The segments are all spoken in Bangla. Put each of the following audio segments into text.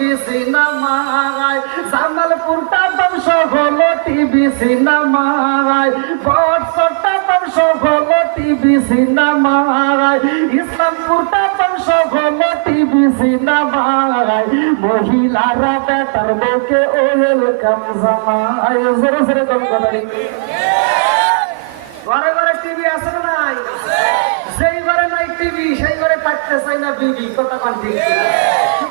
টিভি সিনেমায়, জামালপুরটা ধ্বংস হলো টিভি সিনেমায়, বর্ষটা ধ্বংস হলো টিভি সিনেমায়, ইসলামপুরটা ধ্বংস হলো টিভি সিনেমায়, মহিলারা বেটার বউকে ওয়েলকাম জানায়। জোরে জোরে কম কথা। ঘরে ঘরে টিভি আছে না নাই? সেই ঘরে নাই টিভি সেই ঘরে থাকতে চাই না বিবি। কথা কোন ঠিক?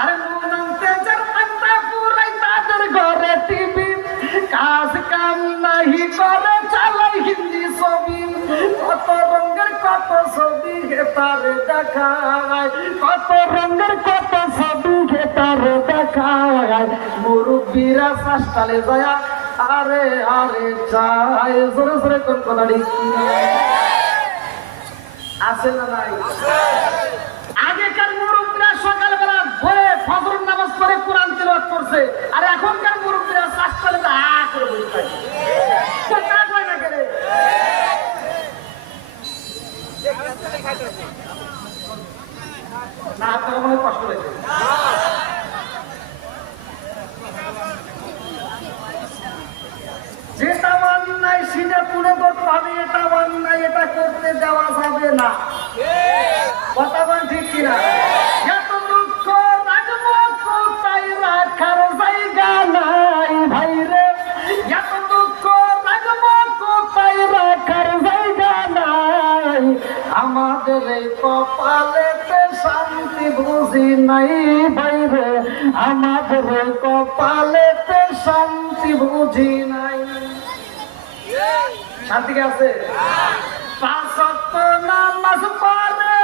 আরে মুনাম তেজার পান্তা পুরাই তাদের ঘরে টিভি, কাজ কাম নাহি করে চালাই হিন্দি ছবি, কত রঙের কত ছবি হেতারে দেখায়, কত রঙের কত ছবি হেতারে দেখায়, মুরব্বীরা সাস্তালে যায় আরে আরে চাই। জোরে জোরে কোন কথা আছে না নাই? আগেকার মুরব্বীরা সকালবেলা ভোরে ফজর নামাজ পড়ে কোরআন তিলাওয়াত করছে, আর এখনকার মুরব্বীরা সাস্তালে করে বসে থাকে। কথা কয় না কেন? না আপনারা মনে কষ্ট হয়েছে। যেটা অন্যায় সেটা তুলে ধরতে হবে, এটা অন্যায় এটা করতে দেওয়া যাবে না। কথা বল ঠিক কিনা? এত দুঃখ রাখবো কোথায় রাখার জায়গা নাই ভাইরে, এত দুঃখ রাখবো কোথায় রাখার জায়গা নাই, আমাদের এই কপালেতে শান্তি বুঝি নাই ভাইরে, আমাদের এই কপালেতে শান্তি বুঝি নাই। শান্তি কে আছে? পাঁচ ওয়াক্ত নামাজ পড়ে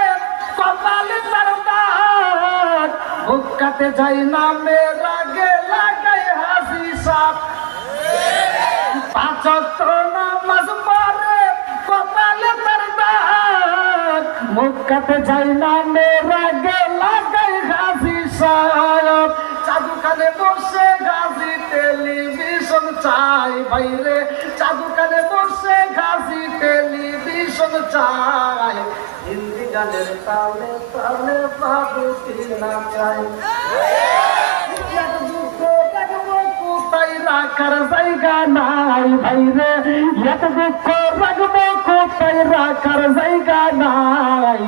কপালে তার দাগ, বুকাতে যাই না মেরাগে লাগাই হাসি সাপ। পাঁচ ওয়াক্ত নামাজ পড়ে কপালে তার দাগ, বুকাতে যাই না মেরাগে লাগাই হাসি সাপ। চাদুখানে বসে গাজী টেলিভিশন চাই বাইরে, চাদুখানে বসে গাজী টেলিভিশন চাই, হিন্দি গানের তালে তালে বাবু কিনা চাই। কোথায় রাখার জায়গা নাই ভাইরে, এত দুঃখ রাখবো কোথায় রাখার জায়গা নাই,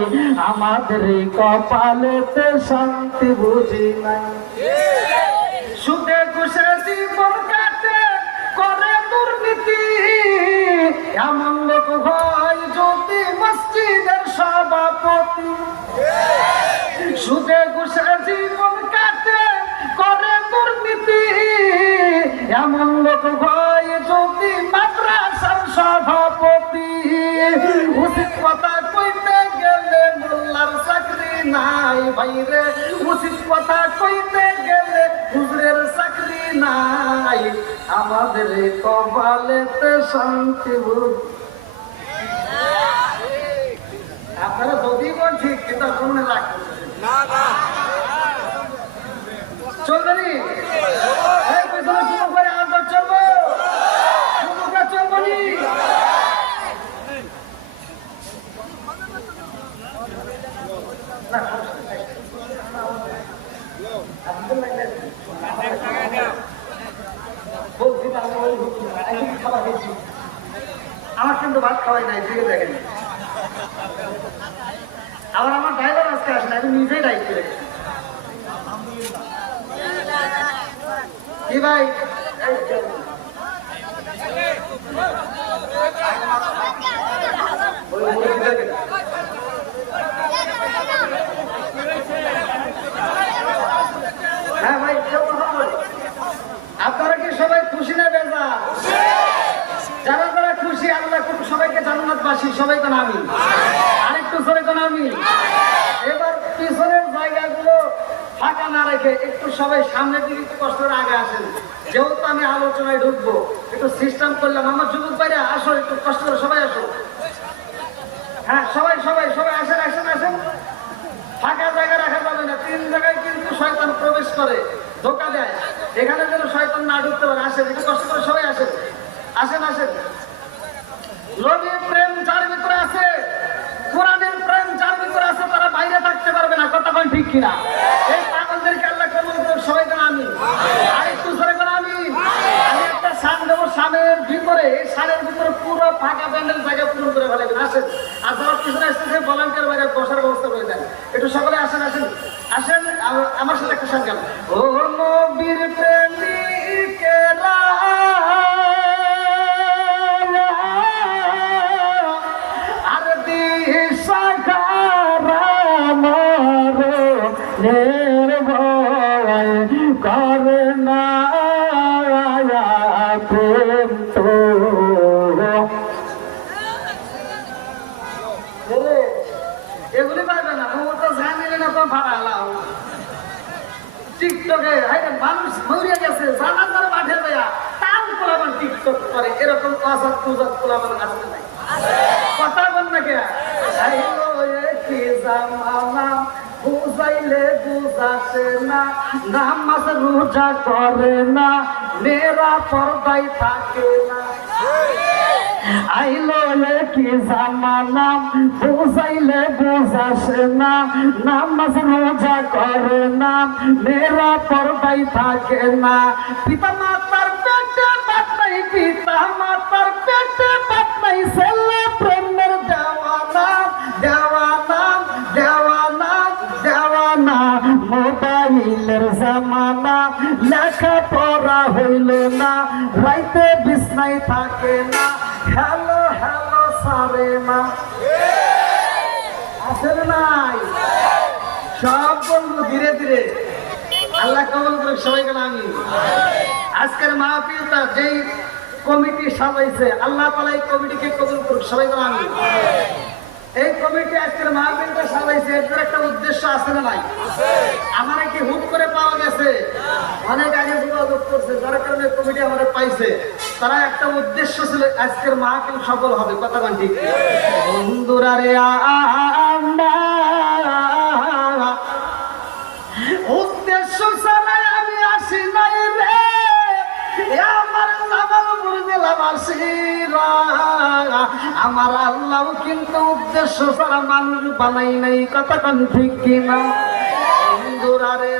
আমাদের কপালেতে শান্তি বুঝি নাই। সুদে ঘুষে জীবন কাটে করে দুর্নীতি, এমন লোক হয় যদি মসজিদের সভাপতি। সুদে ঘুষে জীবন কাটে করে দুর্নীতি, এমন লোক হয় যদি মাদ্রাসার সভাপতি। উচিত কথা কইতে গেলে মোল্লার চাকরি নাই ভাইরে, উচিত কথা কইতে গেলে হুজুরের চাকরি নাই, আমাদের কপালেতে শান্তি বুঝ। আপনারা যদি বলছি কিন্তু শুনে রাখবেন চলবে নি? করে আন্দোলন চলবো, চলবো নি? আমার কিন্তু ভাত খাওয়াই নাই, দিকে দেখেন। আবার আমার ড্রাইভার আজকে আসে না, আমি নিজেই দায়িত্ব রেখেছি। কি ভাই হ্যাঁ ভাই, আপনারা কি সবাই খুশি না বেজা? যারা যারা খুশি আল্লাহ সবাইকে জান্নাতবাসী সবাই তো আমি আরেকটু জোরে তো আমি। এবার পিছনের জায়গাগুলো ফাঁকা না রেখে একটু সবাই সামনের দিকে একটু কষ্ট করে আগে আসেন, যেহেতু আমি আলোচনায় ঢুকবো একটু সিস্টেম করলাম। আমার যুবক ভাইরা আসো, একটু কষ্ট করে সবাই আসো। হ্যাঁ সবাই সবাই সবাই আসেন আসেন আসেন। ফাঁকা জায়গা রাখা যাবে না, তিন জায়গায় কিন্তু শয়তান প্রবেশ করে, ধোকা দেয়। এখানে যেন শয়তান না ঢুকতে পারে। আসেন একটু কষ্ট করে সবাই আসেন আসেন আসেন। নবীর প্রেম যার ভিতরে আছে, কোরআনের প্রেম যার ভিতরে আছে, তারা বাইরে থাকতে পারবে না। কথা বল ঠিক কিনা? এই পাগলদেরকে আল্লাহ কবুল করুক, সবাই যেন করে না কিন্তু এগুলি পাইবে না তো জানিলে না কম ভাড়া লাও টিকটকে মানুষ মরিয়া গেছে জানা করে মাঠে দেয়া তাও কোলাবার টিকটক করে এরকম অসৎ পূজক কোলাবার আসতে নাই কথা বল না কে কি জামানা বুঝাইলে বুঝাছে না নামাজ রোজা করে না মেয়েরা পর্দায় থাকে না আইলো কি জামানা বুঝাইলে বুঝাছে না নামাজ রোজা করে না মেয়েরা পর্দায় থাকে না পিতা মাতার পেটে বাত নাই পিতা মাতার পেটে বাত নাই ছেলে প্রেমের দেওয়ানা দেওয়ানা দেওয়ানা দেওয়ানা মোবাইলের জামানা লেখা পড়া হইল না রাইতে বিছনায় থাকে না হ্যালো হ্যালো সারে না আসেন নাই সব বন্ধু ধীরে ধীরে আল্লাহ কবুল করুক সবাইকে আমি আজকের মাহফিলটা যেই কমিটি সাজাইছে আল্লাহ তাআলা এই কমিটিকে কবুল করুক সবাইকে আমি এই কমিটি আজকের মাহফিলটা সাজাইছে এর একটা উদ্দেশ্য আছে না নাই আমার কি হুট করে পাওয়া গেছে অনেক আগে যোগাযোগ করছে যার কারণে কমিটি আমাদের পাইছে তারা একটা উদ্দেশ্য ছিল আজকের মাহফিল সফল হবে কথা বল ঠিক বন্ধুরা রে উদ্দেশ্য ছাড়াই আমি আসি নাই রে আমার নামাল মুরদে লামাসিরা আমার আল্লাহ কিন্তু উদ্দেশ্য ছাড়া মানুষ বানাই নাই কথা কোন ঠিক কিনা বন্ধুরা রে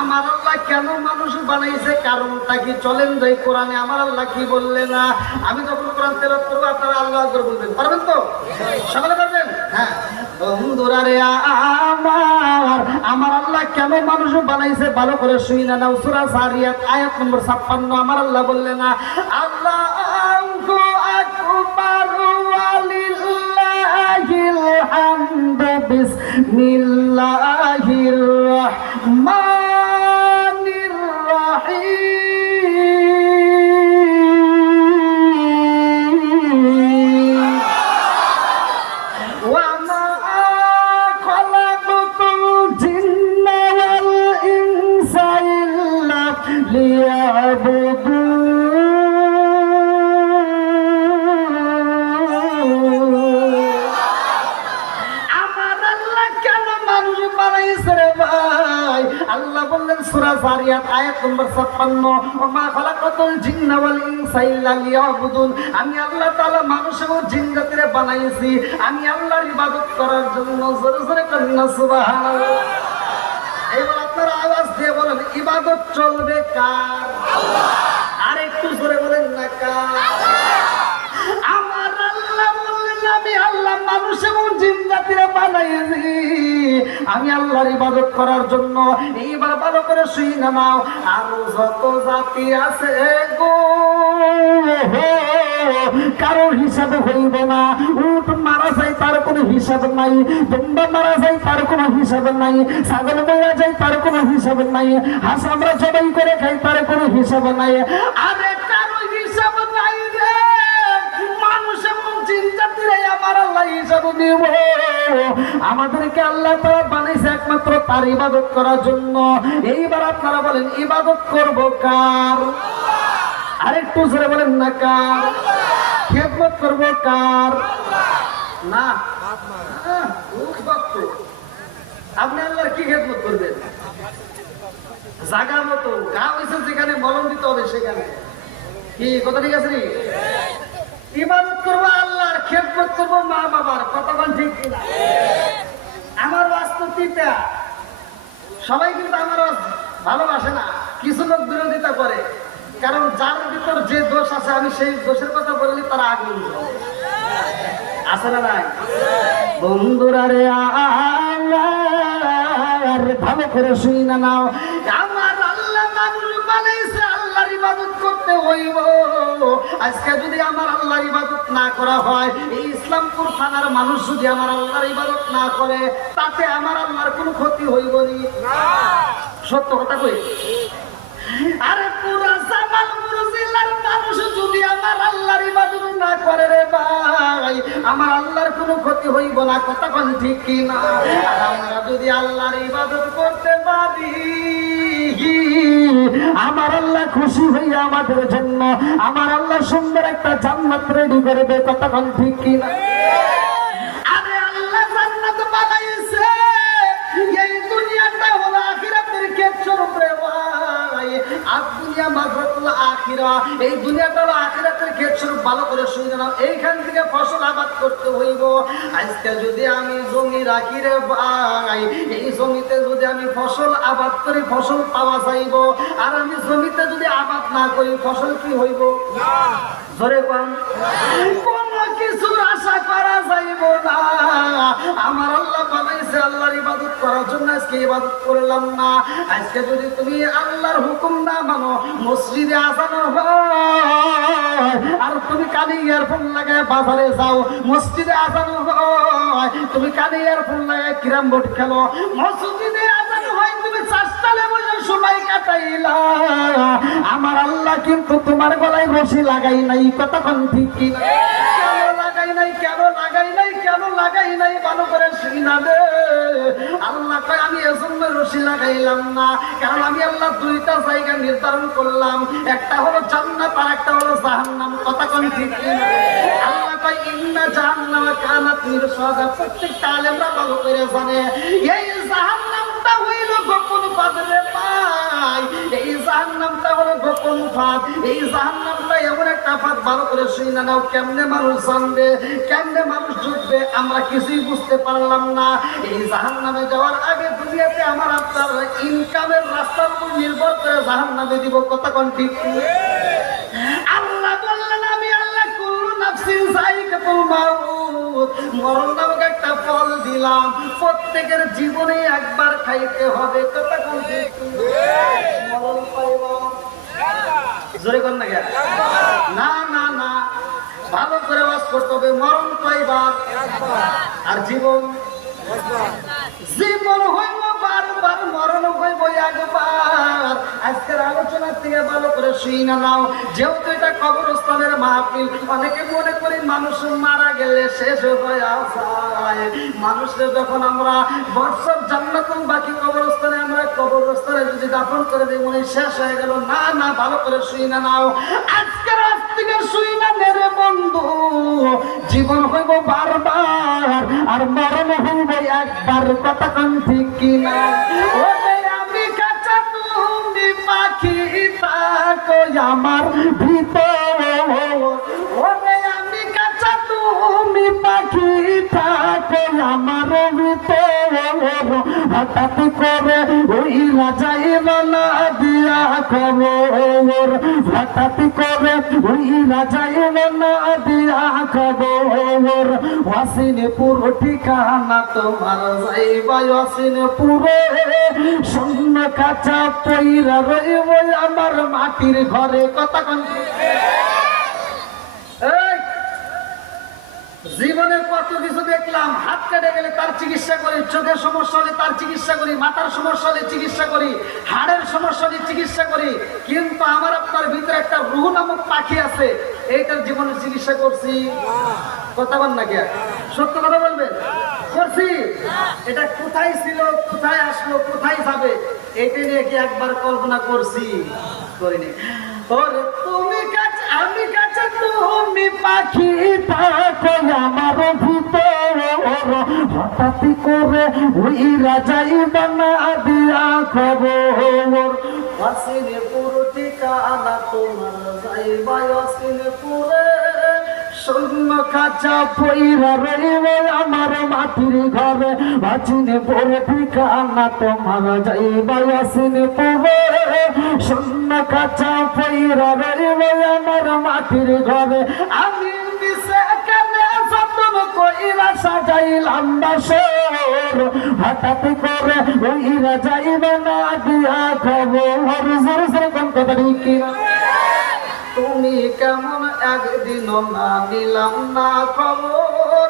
আমার আল্লাহ কেন মানুষ বানাইছে কারণটা কি চলেন যাই কোরআনে আমার আল্লাহ কি বললে না আমি যখন কোরআন তেলাওয়াত করব আপনারা আল্লাহু আকবার বলবেন পারবেন তো সকলে পারবেন হ্যাঁ বন্ধুরা রে আমার আল্লাহ কেন মানুষ বানাইছে ভালো করে শুই না নাও সূরা যারিয়াত আয়াত নম্বর 56 আমার আল্লাহ বললেন না আল্লাহু আকবার ওয়ালিল্লাহিল হামদু বিসমিল্লাহির রাহমানির রাহিম ওয়া মা খালাকাতুল জিন্না ওয়াল ইনসা ইল্লা লিয়াবুদুন আল্লাহ বললেন সূরা যারিয়াত আয়াত নম্বর 56 ওমা খালাকাতুল জিন্না ওয়াল ইনসা ইল্লা লিয়াবুদুন আমি আল্লাহ তাআলা মানুষ এবং জিন জাতিরে বানাইছি আমি আল্লাহর ইবাদত করার জন্য জোরে জোরে বলেন সুবহানাল্লাহ এইবার আপনারা আওয়াজ দিয়ে বলেন ইবাদত চলবে কার আল্লাহ আর একটু জোরে বলেন না কার আমার আল্লাহ বললেন আমি আল্লাহ মানুষ এবং জিন জাতিরে বানাইছি আমি আল্লাহর ইবাদত করার জন্য এইবার ভালো করে শুই না নাও আর যত জাতি আছে গো কারো হিসাব হইব না উট মারা যায় তার কোনো হিসাব নাই দুম্বা মারা যায় তার কোনো হিসাব নাই ছাগল মারা যায় তার কোনো হিসাব নাই হাঁস আমরা জবাই করে খাই তার কোনো হিসাব নাই আরে কারো হিসাব নাই রে মানুষ এবং জিন জাতিরে আমার আল্লাহ হিসাব দিব আমাদেরকে আল্লাহ তাআলা বানাইছে একমাত্র তার ইবাদত করার জন্য এইবার আপনারা বলেন ইবাদত করব কার আরেকটু জোরে বলেন না কার খেদমত করব কার না আপনি আল্লাহর কি খেদমত করবেন জায়গা মতো গা হয়েছে যেখানে মলম দিতে হবে সেখানে কি কথা ঠিক আছে নি ইবাদত করব আল্লাহর খেদমত করব মা বাবার কথা বল ঠিক কিনা আমার বাস্তবতা সবাই কিন্তু আমার ভালোবাসে না কিছু লোক বিরোধিতা করে কারণ যার ভিতর যে দোষ আছে আমি সেই দোষের কথা বললে তারা আগুন আছে না নাই বন্ধুরা রে ভালো করে শুই না নাও আমার আল্লাহ মানুষ বানাইছে আল্লাহর ইবাদত করতে হইব আজকে যদি আমার আল্লাহর ইবাদত না করা হয় এই ইসলামপুর থানার মানুষ যদি আমার আল্লাহর ইবাদত না করে তাতে আমার আল্লাহর কোনো ক্ষতি হইব না সত্য কথা কই। আরে পুরা জামালপুর জেলার মানুষ যদি আমার আল্লাহর ইবাদত না করে রে ভাই, আমার আল্লাহর কোনো ক্ষতি হইব না, কথা কোন ঠিক কি না? আর আমরা যদি আল্লাহর ইবাদত করতে পারি, আমার আল্লাহ খুশি হইয়া আমাদের জন্য আমার আল্লাহ সুন্দর একটা জান্নাত রেডি করে দেয়, কথা কোন ঠিক কি না? আরে আল্লাহ জান্নাত বানাইছে, এই দুনিয়াটা হলো আখিরাতের ক্ষেত্র রে ভাই। আর দুনিয়া মাযরাতুল আখিরা, এই দুনিয়াটা হলো আখিরাতের ক্ষেত্র। ভালো করে শুনে নাও, এইখান থেকে ফসল আবাদ করতে হইব। আজকে যদি আমি জমি রাখি রে ভাই, এই জমিতে যদি আমি ফসল আবাদ করি ফসল পাওয়া যাইব। আর আমি জমিতে যদি আবাদ না করি ফসল কি হইব? ধরে পান কোনো কিছুর আশা করা যাইব না। আমার আল্লাহ বানাইছে আল্লাহর ইবাদত করার জন্য, আজকে ইবাদত করলাম না। আজকে যদি তুমি আল্লাহর হুকুম না মানো, মসজিদে আযান হয় আর তুমি কানে ইয়ারফোন লাগায় বাজারে যাও, মসজিদে আযান হয় তুমি কানে ইয়ারফোন লাগায় ক্যারাম বোর্ড খেলো, মসজিদে আযান হয় তুমি চারটালে বসে সময় কাটাইলা, আমার আল্লাহ কিন্তু তোমার গলায় রশি লাগাই নাই, কতক্ষণ ঠিক কি না? কেন লাগাই নাই, কেন লাগাই নাই, কেন লাগাই নাই? ভালো করে শুনা দে। আল্লাহ কয় আমি এজন্য রশি লাগাইলাম না, কারণ আমি আল্লাহ দুইটা জায়গা নির্ধারণ করলাম, একটা হলো জান্নাত আর একটা হলো জাহান্নাম, কতক্ষণ ঠিক কি না? আল্লাহ কয় ইন্না জাহান্নামা কানাত মিরসাদা। প্রত্যেকটা আলেমরা ভালো করে জানে এই জাহান্নামটা হইল গোপন ফাঁদরে পাই, এই জাহান্নামটা হলো গোপন ফাঁদ। এই জাহান্নামটা এমন একটা ফাঁদ, ভালো করে শুনে নাও। কেমনে মানুষ জানবে, কেমনে মানুষ ঢুকবে, আমরা কিছুই বুঝতে পারলাম না। এই জাহান্নামে যাওয়ার আগে দুনিয়াতে আমার আপনার ইনকামের রাস্তার উপর নির্ভর করে জাহান্নামে দিব, কতক্ষণ ঠিক? আল্লাহ বললেন আমি আল্লাহ কুল্লু নাফসিন যায়িকাতুল মাউত, মরণ নামক একটা ফল দিলাম, প্রত্যেকের জীবনে একবার খাইতে হবে, কতক্ষণ ঠিক? মরণ পাইবা জোরে কর না কে? না না না, ভালো করে ওয়াজ করতে হবে। মরণ পাইবা আর জীবন, জীবন হইব বারবার, মরণ হইব একবার। আজকের আলোচনা থেকে ভালো করে শুইনা নাও, যেহেতু এটা কবরস্থানের মাহফিল, অনেকে মনে করি মানুষ মারা গেলে শেষ হয়ে যায়। মানুষের যখন আমরা বৎসর জান্নাতুল বাকি কবরস্থানে, আমরা কবরস্থানে যদি দাফন করে দিই মনে শেষ হয়ে গেল। না না, ভালো করে শুইনা নাও, আজকের আজ থেকে শুইনা নেরে বন্ধু, জীবন হইব বারবার আর মরণ হইব একবার, কতক্ষণ ঠিক কিনা? আমি কাঁচা তুমি পাখি থাকো আমার ভিতর, ওরে আমি কাঁচা তুমি পাখি থাকো আমার ভিতর, হঠাৎ করে ওই রাজাই না দিয়া খবর, হঠাৎ করে ওই রাজাই না দিয়া খবর, ওয়াসিনপুর ঠিকানা তোমার যাইবা ওয়াসিনপুরে, শূন্য কাঁচা পইরা রইব আমার মাটির ঘরে, কতক্ষণ? জীবনে কত কিছু দেখলাম, হাত কেটে গেলে তার চিকিৎসা করি, চোখের সমস্যা হলে তার চিকিৎসা করি, মাথার সমস্যা হলে চিকিৎসা করি, হাড়ের সমস্যা হলে চিকিৎসা করি, কিন্তু আমার আপনার ভিতরে একটা রুহ নামক পাখি আছে, এইটার জীবনের চিকিৎসা করছি, কথা বল না কে? সত্য কথা বলবেন? করছি। এটা কোথায় ছিল, কোথায় আসলো, কোথায় যাবে, এটা নিয়ে কি একবার কল্পনা করছি? করিনি। ওরে তুমি কাছে আমি কাছে তুমি পাখি থাকো আমার ভিতর, হঠাৎ করে ওই রাজাই বানা দিয়া খবর, ওয়াসিনপুর ঠিকানা তোমার যাইবা ওয়াসিনপুরে, শূন্য কাঁচা পইরা রইব আমার মাটির ঘরে, ওয়াসিনপুর ঠিকানা তোমার যাইবা ওয়াসিনপুরে, শূন্য কাঁচা পইরা রইব আমার মাটির ঘরে, আমি মিশে কেনে যতন কইরা সাজাইলাম বাসর, হঠাৎ করে ওই রাজাইবা না দিয়া খবর, জোরে জোরে কোন কথা ঠিক কিনা? তুমি কেমন একদিন না নিলাম না খবর,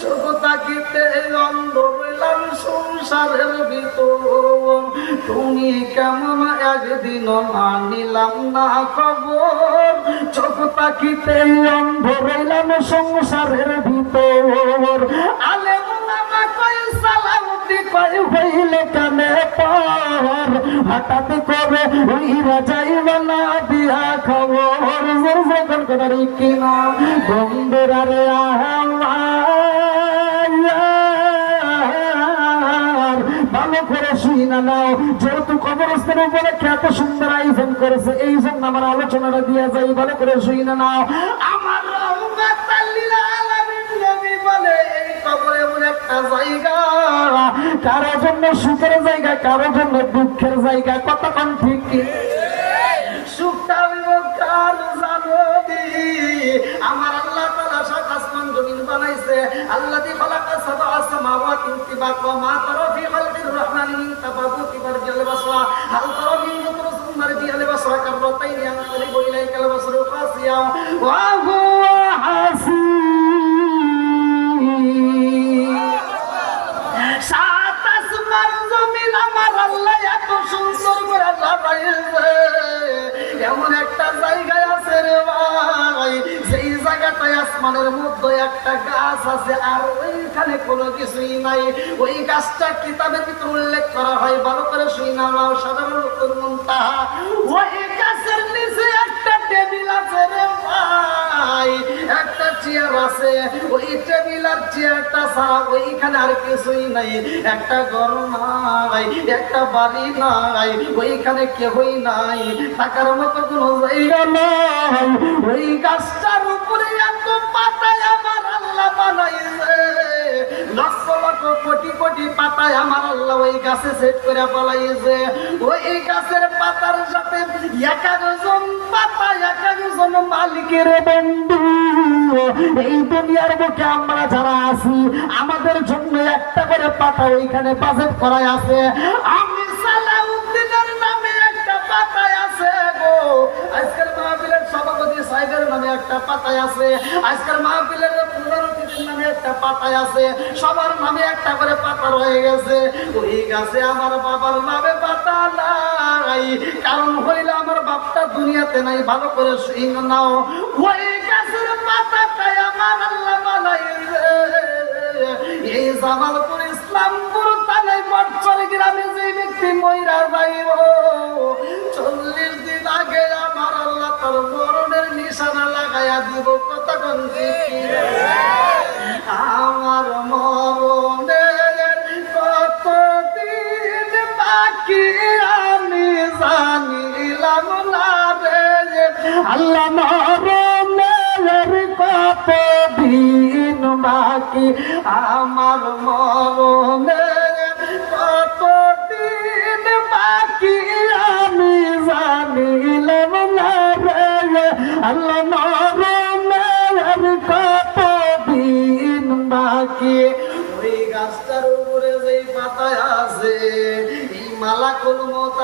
চোখ তাকিতে অন্ধ হইলাম সংসারের ভিতর তুমি কেমন একদিন মানিলাম না খবর চোখ তাকিতে অন্ধ রইলাম সংসারের ভিতর আলেম নামা কয় সালামতি কয় হইলে কানে পার হঠাৎ করে হইরা যাইবা না দিয়া খবর যখন করার কিনা বন্ধুরা রে ভালো করে শুই না নাও যেহেতু কবরস্থানের উপরে এত সুন্দর আয়োজন করেছে এই জন্য আমার আলোচনাটা দিয়ে যাই ভালো করে শুই না নাও আমার কারো জন্য সুখের জায়গা কারো জন্য দুঃখের জায়গা কতক্ষণ ঠিক সুখটা আমার আল্লাহ তাআলা সাত আসমান জমিন বানাইছে আল্লাযী খালাকা সাবআ সামাওয়াতি তিবাকা মা তারা ফি খালকির রহমানি মিন তাফাউতি বারজিল বাসরা হাল তারা মিন যুতরুসুম মারজিল বাসরা কাররাতাইনি আনকালিবু ইলাইকাল বাসরু খাসিয়া ওয়া হুয়া হাসিব সাত আসমান জমিন আমার আল্লাহ এত সুন্দর করে বানাইছে এমন একটা জায়গায় আছে রে ভাই সেই জায়গাটায় আসমানের মধ্যে একটা গাছ আছে আর ওইখানে কোনো কিছুই নাই ওই গাছটা কিতাবের ভিতরে উল্লেখ করা হয় ভালো করে শুই না নাও সাধারণ মুনতাহা ওই গাছের নিচে একটা টেবিল আছে রে ভাই একটা চেয়ার আছে ওই টেবিল আর চেয়ারটা ছাড়া ওইখানে আর কিছুই নাই একটা ঘর নাই একটা বাড়ি নাই ওইখানে কেউই নাই থাকার মতো কোনো জায়গা নাই ওই গাছটার উপরে এত পাতায় আমার আল্লাহ বানাইছে লক্ষ লক্ষ কোটি কোটি পাতায় আমার আল্লাহ ওই গাছে সেট করে বলাইছে ওই গাছের পাতার সাথে এক একজন পাতা এক একজন মালিকের বন্ধু এই দুনিয়ার বুকে আমরা যারা আছি আমাদের জন্য একটা করে পাতা ওইখানে বাজেট করাই আছে আমি সালাউদ্দিনের নামে একটা পাতায় আছে গো আজকের মাহফিলের সভাপতি সাহেবের নামে একটা পাতায় আছে আজকের মাহফিলের প্রধান অতিথির নামে একটা পাতায় আছে সবার নামে একটা করে পাতা রয়ে গেছে ওই গাছে আমার বাবার নামে পাতা নাই কারণ হইলে আমার বাপটা দুনিয়াতে নাই ভালো করে শুই নাও ওই গাছের পাতাটাই আমার আল্লাহ বানাইছে এই জামালপুর ইসলামপুর থানায় বটচর গ্রামে যে ব্যক্তি মইরা যাইব 40 দিন আগে আমার আল্লাহ তার মরণের নিশানা লাগাইয়া দিব কতক্ষণ আমার মরণের কতদিন বাকি আমি জানিলাম না রে আল্লাহ মরণের কতদিন বাকি আমার মরণের কতদিন বাকি আমি জানিলাম না রে আল্লাহ মরণের কতদিন বাকি ওই গাছটার উপরে যেই পাতায় আছে এই মালাকুল মউত